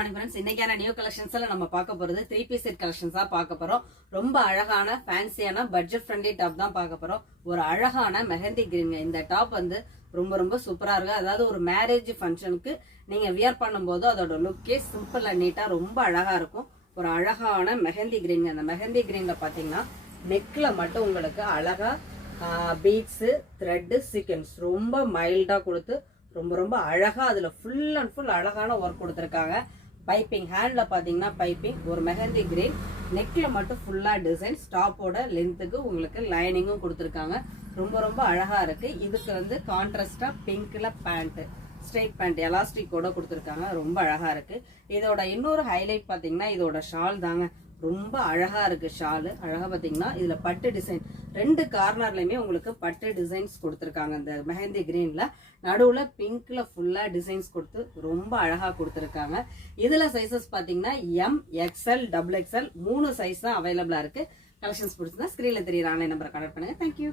இன்னைக்கான நியூ கலெக்ஷன்ஸ்ல நம்ம பார்க்க போறது 3-piece செட் கலெக்ஷன்ஸா பார்க்க போறோம். ரொம்ப அழகான ஃபேன்சியான பட்ஜெட் ஃப்ரெண்ட்லி டாப் தான் பார்க்க போறோம். ஒரு அழகான மெஹந்தி கிரீன். இந்த டாப் வந்து ரொம்ப சூப்பரா இருக்கு. அதாவது ஒரு மேரேஜ் ஃபங்க்ஷனுக்கு நீங்க வியர் பண்ணும்போது அதோட லுக்கே சிம்பிள் அண்ட் நீட்டா ரொம்ப அழகா இருக்கும். ஒரு அழகான மெஹந்தி கிரீன். அந்த மெஹந்தி கிரீன்ல பாத்தீங்கன்னா நெக்ல மட்டும் உங்களுக்கு அழகா பீட்ஸ், த்ரெட், சீக்வென்ஸ் ரொம்ப மைல்டா கொடுத்து ரொம்ப அழகா அதுல ஃபுல் அண்ட் ஃபுல் அழகான ஒர்க் கொடுத்துருக்காங்க. பைப்பிங் ஹேண்ட்ல பாத்தீங்கன்னா பைப்பிங், ஒரு மெஹந்தி கிரீன், நெக்ல மட்டும் ஃபுல்லா டிசைன், டாப்போட லென்த்துக்கு உங்களுக்கு லைனிங்கும் கொடுத்துருக்காங்க. ரொம்ப அழகா இருக்கு. இதுக்கு வந்து கான்ட்ராஸ்டா பிங்க்ல பேண்ட், ஸ்ட்ரைட் பேண்ட் எலாஸ்டிக்கோட கொடுத்துருக்காங்க. ரொம்ப அழகா இருக்கு. இதோட இன்னொரு ஹைலைட் பாத்தீங்கன்னா இதோட ஷால் தாங்க. ரொம்ப அழகா இருக்கு ஷாலு. அழகா பாத்தீங்கன்னா இதுல பட்டு டிசைன், ரெண்டு கார்னர்லயுமே உங்களுக்கு பட்டு டிசைன்ஸ் கொடுத்துருக்காங்க. இந்த மெஹந்தி கிரீன்ல நடுவுல பிங்க்ல ஃபுல்லா டிசைன்ஸ் கொடுத்து ரொம்ப அழகா கொடுத்துருக்காங்க. இதுல சைசஸ் பாத்தீங்கன்னா எம், எக்ஸ்எல், XXL 3 சைஸ் தான் அவைலபிளா இருக்கு. கலெக்ஷன்ஸ் பிடிச்சிருந்தா ஸ்கிரீன்ல தெரியுற ஆன்லைன் நம்பரை கான்டாக்ட் பண்ணுங்க. தேங்க்யூ.